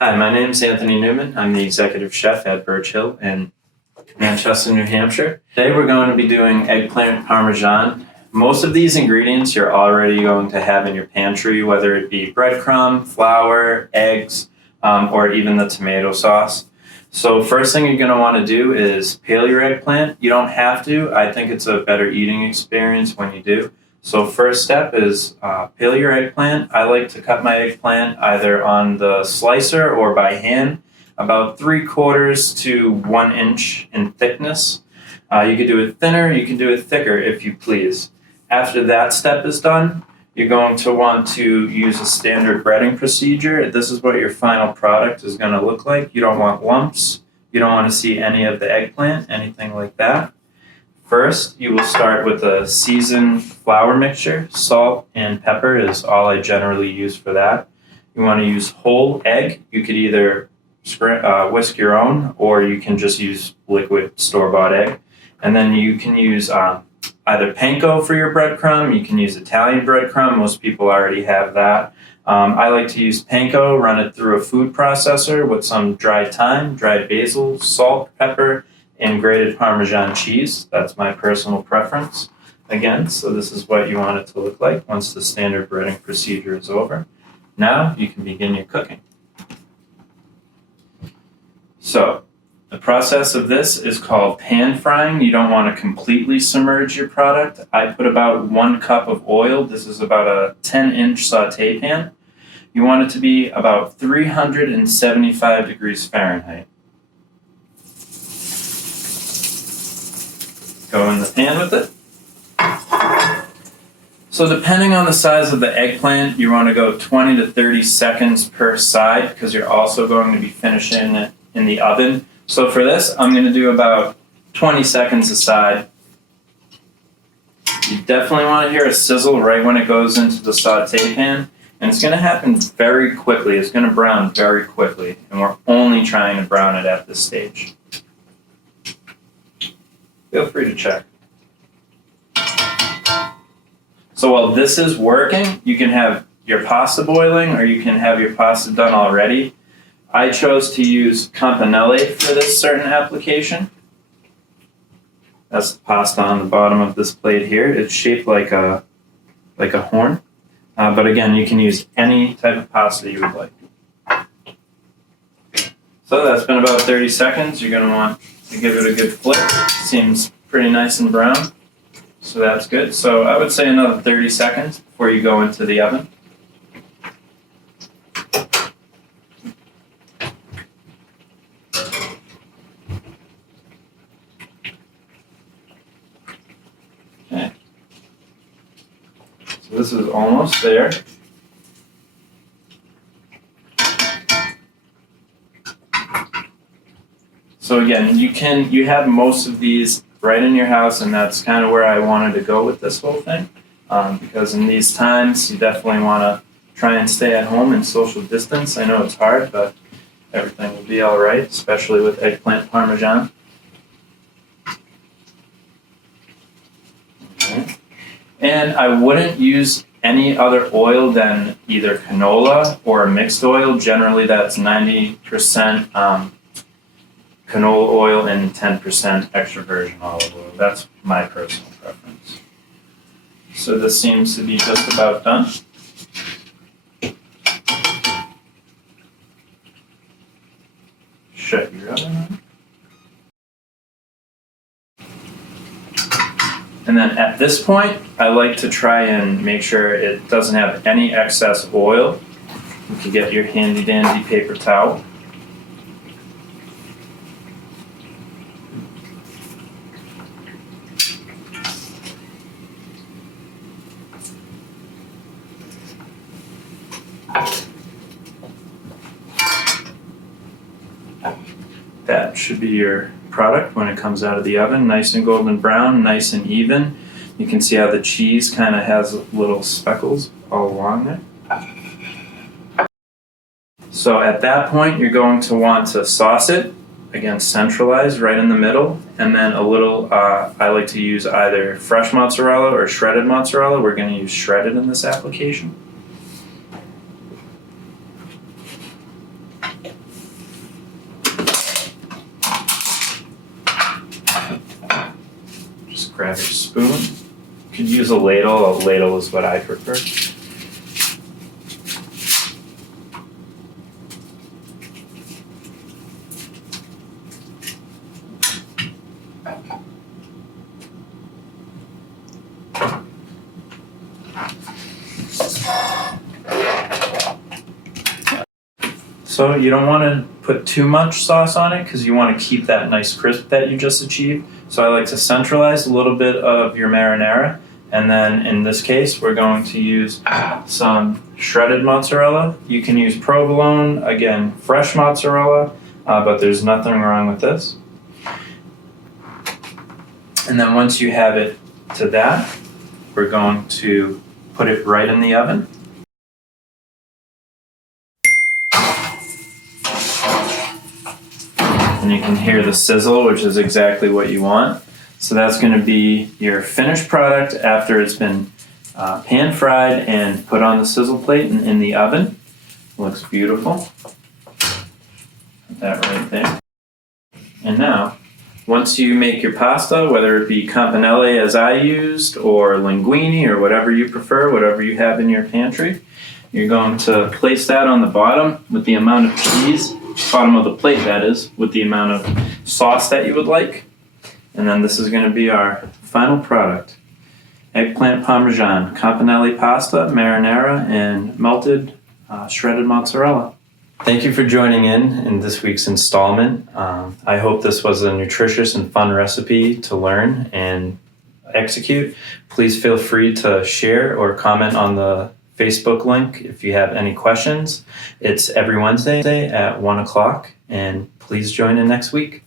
Hi, my name is Anthony Newman. I'm the executive chef at Birch Hill in Manchester, New Hampshire. Today we're going to be doing eggplant parmesan. Most of these ingredients you're already going to have in your pantry, whether it be breadcrumb, flour, eggs, or even the tomato sauce. So first thing you're going to want to do is peel your eggplant. You don't have to. I think it's a better eating experience when you do. So first step is peel your eggplant. I like to cut my eggplant either on the slicer or by hand, about 3/4 to 1 inch in thickness. You can do it thinner, you can do it thicker if you please. After that step is done, you're going to want to use a standard breading procedure. This is what your final product is going to look like. You don't want lumps. You don't want to see any of the eggplant, anything like that. First, you will start with a seasoned flour mixture. Salt and pepper is all I generally use for that. You want to use whole egg. You could either whisk your own, or you can just use liquid store-bought egg. And then you can use either panko for your breadcrumb. You can use Italian breadcrumb. Most people already have that. I like to use panko, run it through a food processor with some dried thyme, dried basil, salt, pepper, and grated Parmesan cheese. That's my personal preference. Again, so this is what you want it to look like once the standard breading procedure is over. Now you can begin your cooking. So the process of this is called pan frying. You don't want to completely submerge your product. I put about 1 cup of oil. This is about a 10-inch saute pan. You want it to be about 375 degrees Fahrenheit. Go in the pan with it. So depending on the size of the eggplant, you want to go 20 to 30 seconds per side because you're also going to be finishing it in the oven. So for this, I'm going to do about 20 seconds a side. You definitely want to hear a sizzle right when it goes into the saute pan. And it's going to happen very quickly. It's going to brown very quickly. And we're only trying to brown it at this stage. Feel free to check. So while this is working, you can have your pasta boiling or you can have your pasta done already. I chose to use campanelle for this certain application. That's the pasta on the bottom of this plate here. It's shaped like a horn. But again, you can use any type of pasta you would like. So that's been about 30 seconds. You're going to want to give it a good flip. Seems pretty nice and brown, so that's good. So I would say another 30 seconds before you go into the oven. Okay. So this is almost there. So again, you have most of these right in your house, and that's kind of where I wanted to go with this whole thing. Because in these times, you definitely want to try and stay at home and social distance. I know it's hard, but everything will be all right, especially with eggplant parmesan. Okay. And I wouldn't use any other oil than either canola or a mixed oil. Generally, that's 90% canola oil and 10% extra virgin olive oil. That's my personal preference. So this seems to be just about done. Shut your oven on. And then at this point, I like to try and make sure it doesn't have any excess oil. You can get your handy dandy paper towel. That should be your product when it comes out of the oven. Nice and golden brown, nice and even. You can see how the cheese kind of has little speckles all along there. So at that point, you're going to want to sauce it. Again, centralized right in the middle. And then a little, I like to use either fresh mozzarella or shredded mozzarella. We're going to use shredded in this application. use a ladle. A ladle is what I prefer. So you don't want to put too much sauce on it because you want to keep that nice crisp that you just achieved. So I like to centralize a little bit of your marinara. And then in this case, we're going to use some shredded mozzarella. You can use provolone, again, fresh mozzarella, but there's nothing wrong with this. And then once you have it to that, we're going to put it right in the oven. And you can hear the sizzle, which is exactly what you want. So that's going to be your finished product after it's been pan fried and put on the sizzle plate and in the oven. Looks beautiful. Put that right there. And now, once you make your pasta, whether it be campanelle as I used, or linguine, or whatever you prefer, whatever you have in your pantry, you're going to place that on the bottom with the amount of cheese, bottom of the plate that is, with the amount of sauce that you would like. And then this is going to be our final product. Eggplant Parmesan, campanelle pasta, marinara, and melted shredded mozzarella. Thank you for joining in this week's installment. I hope this was a nutritious and fun recipe to learn and execute. Please feel free to share or comment on the Facebook link if you have any questions. It's every Wednesday at 1 o'clock, and please join in next week.